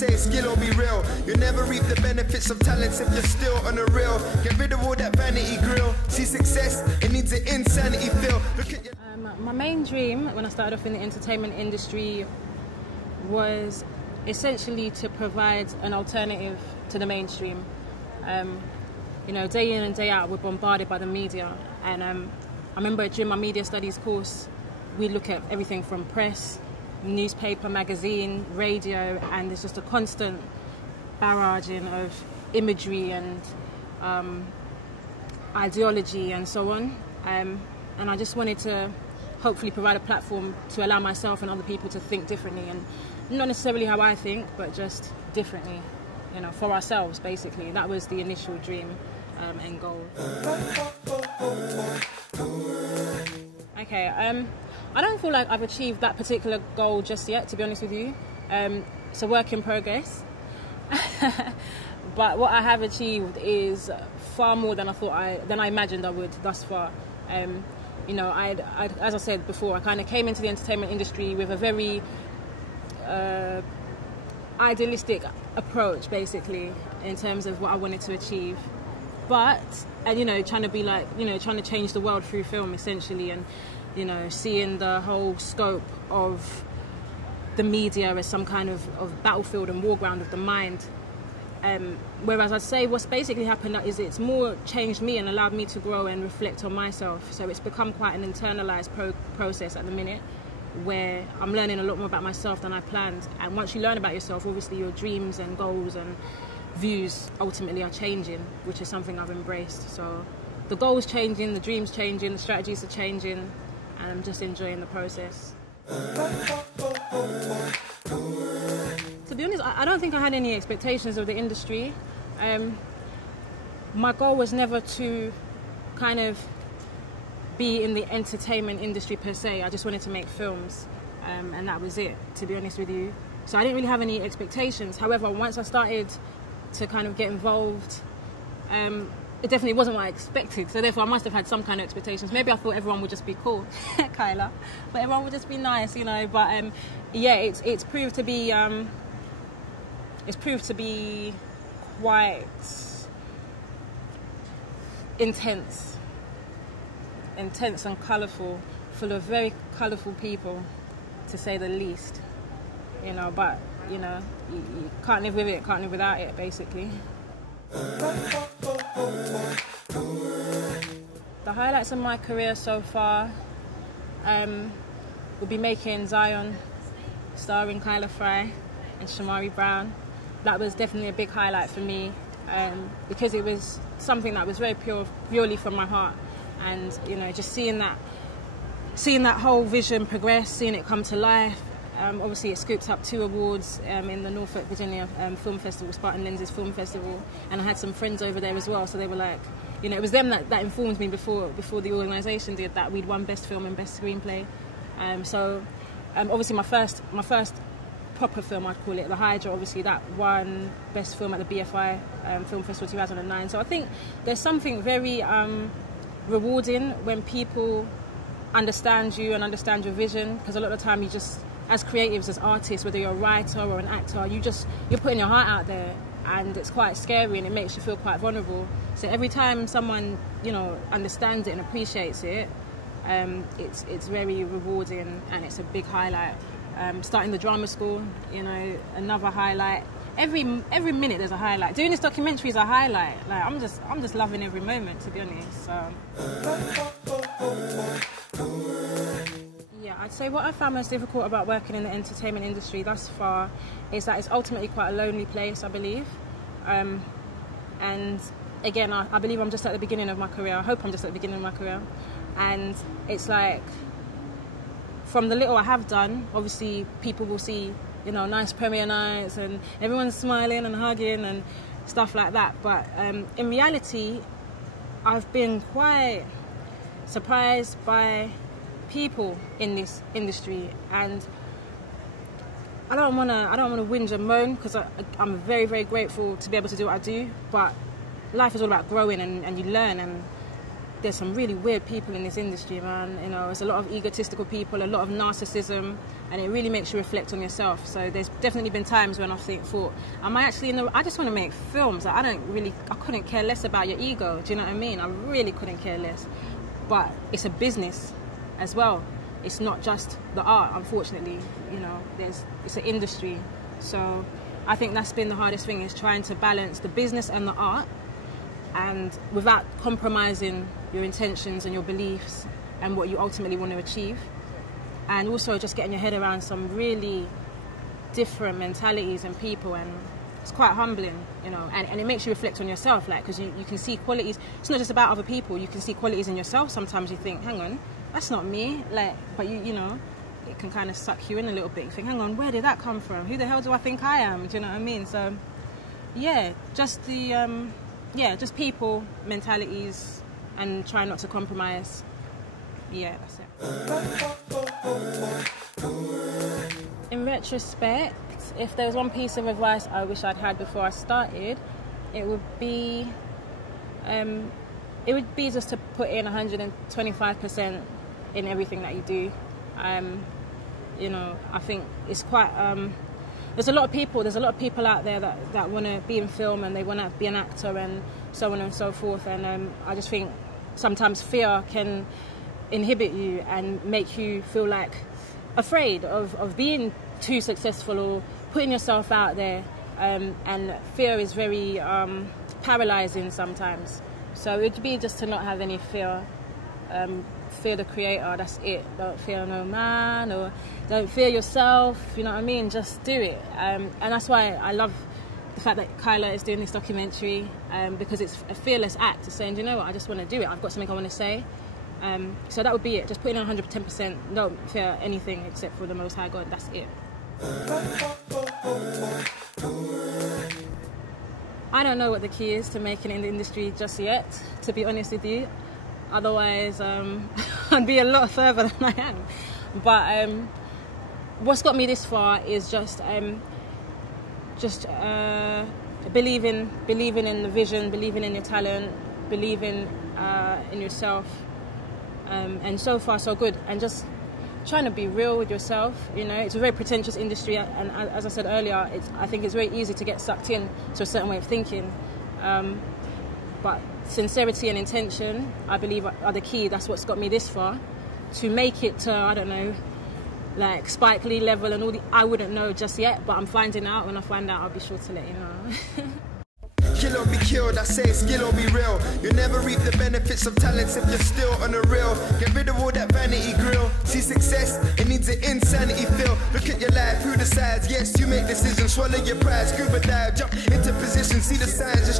say skill or be real. You'll never reap the benefits of talents if you're still on the real. Get rid of all that vanity grill. See success, it needs an insanity feel. Look at your my main dream when I started off in the entertainment industry was essentially to provide an alternative to the mainstream. You know, day in and day out, we're bombarded by the media, and I remember during my media studies course, we look at everything from press, newspaper, magazine, radio, and there's just a constant barraging of imagery and ideology and so on. And I just wanted to hopefully provide a platform to allow myself and other people to think differently, and not necessarily how I think, but just differently, you know, for ourselves, basically. That was the initial dream and goal. Okay, I don't feel like I've achieved that particular goal just yet, to be honest with you. It's a work in progress. But what I have achieved is far more than I imagined I would thus far. You know, as I said before, I kind of came into the entertainment industry with a very idealistic approach, basically, in terms of what I wanted to achieve. But, you know, trying to be like, you know, trying to change the world through film, essentially, and, you know, seeing the whole scope of the media as some kind of battlefield and war ground of the mind. Whereas I'd say what's basically happened is it's more changed me and allowed me to grow and reflect on myself. So it's become quite an internalized process at the minute, where I'm learning a lot more about myself than I planned. And once you learn about yourself, obviously your dreams and goals and views ultimately are changing, which is something I've embraced. So the goals changing, the dreams changing, the strategies are changing, and I'm just enjoying the process. To be honest, I don't think I had any expectations of the industry. My goal was never to kind of be in the entertainment industry per se. I just wanted to make films, and that was it, to be honest with you. So I didn't really have any expectations. However, once I started to kind of get involved, it definitely wasn't what I expected. So therefore I must have had some kind of expectations. Maybe I thought everyone would just be cool, Kyla, but everyone would just be nice, you know. But yeah, it's proved to be quite intense and colourful, full of very colourful people, to say the least, you know. But you know, you can't live with it, can't live without it, basically. The highlights of my career so far would be making Zion, starring Kyla Frye and Shamari Brown. That was definitely a big highlight for me, because it was something that was very purely from my heart, and you know, just seeing that whole vision progress, seeing it come to life. Obviously, it scooped up 2 awards in the Norfolk, Virginia Film Festival, Spartan Lenses Film Festival, and I had some friends over there as well. So they were like, you know, it was them that informed me before the organisation did that we'd won Best Film and Best Screenplay. So obviously, my first proper film, I'd call it, The Hydra, obviously that won Best Film at the BFI Film Festival 2009. So I think there's something very rewarding when people understand you and understand your vision, because a lot of the time you just, as creatives, as artists, whether you're a writer or an actor, you're putting your heart out there, and it's quite scary and it makes you feel quite vulnerable. So every time someone, you know, understands it and appreciates it, it's very rewarding, and it's a big highlight. Starting the drama school, you know, another highlight. Every minute there's a highlight. Doing this documentary is a highlight. Like I'm just loving every moment, to be honest. So. Yeah, I'd say what I found most difficult about working in the entertainment industry thus far is that it's ultimately quite a lonely place, I believe. And again, I believe I'm just at the beginning of my career. I hope I'm just at the beginning of my career. And it's like, from the little I have done, obviously people will see, you know, nice premiere nights and everyone's smiling and hugging and stuff like that. But in reality, I've been quite surprised by people in this industry, and I don't want to whinge and moan, because I'm very, very grateful to be able to do what I do. But life is all about growing, and you learn, and there's some really weird people in this industry, man. You know, there's a lot of egotistical people, a lot of narcissism, and it really makes you reflect on yourself. So there's definitely been times when I've thought, am I actually I just want to make films. I couldn't care less about your ego. Do you know what I mean? I really couldn't care less. But it's a business as well. It's not just the art, unfortunately. You know, it's an industry. So I think that's been the hardest thing, is trying to balance the business and the art, and without compromising your intentions and your beliefs and what you ultimately want to achieve. And also just getting your head around some really different mentalities and people, and it's quite humbling, you know, and it makes you reflect on yourself, like, because you can see qualities. It's not just about other people, you can see qualities in yourself. Sometimes you think, hang on, that's not me, like, but you know, it can kind of suck you in a little bit. You think, hang on, where did that come from? Who the hell do I think I am? Do you know what I mean? So yeah, just just people, mentalities, and try not to compromise. Yeah, that's it. In retrospect, if there's one piece of advice I wish I'd had before I started, it would be just to put in 125% in everything that you do. You know, I think it's quite. There's a lot of people out there that want to be in film, and they want to be an actor and so on and so forth. And I just think sometimes fear can inhibit you and make you feel like afraid of being too successful or putting yourself out there. And fear is very paralyzing sometimes. So it'd be just to not have any fear. Fear the creator, that's it. Don't fear no man, or don't fear yourself, you know what I mean? Just do it. And that's why I love the fact that Kyla is doing this documentary, because it's a fearless act of saying, you know what, I just want to do it. I've got something I want to say. So that would be it. Just put in 110%. Don't fear anything except for the Most High God. That's it. I don't know what the key is to making it in the industry just yet, to be honest with you. Otherwise, I'd be a lot further than I am. But what's got me this far is just believing in the vision, believing in your talent, believing in yourself, and so far so good. And just trying to be real with yourself. You know, it's a very pretentious industry, and as I said earlier, I think it's very easy to get sucked in to a certain way of thinking. But sincerity and intention, I believe, are the key. That's what's got me this far. To make it to, I don't know, like Spike Lee level and all I wouldn't know just yet, but I'm finding out. When I find out, I'll be sure to let you know. Kill or be killed, I say skill or be real. You'll never reap the benefits of talents if you're still on the real. Get rid of all that vanity grill. See success, it needs an insanity feel. Look at your life, who decides? Yes, you make decisions, swallow your pride, scuba dive, jump into position, see the signs, just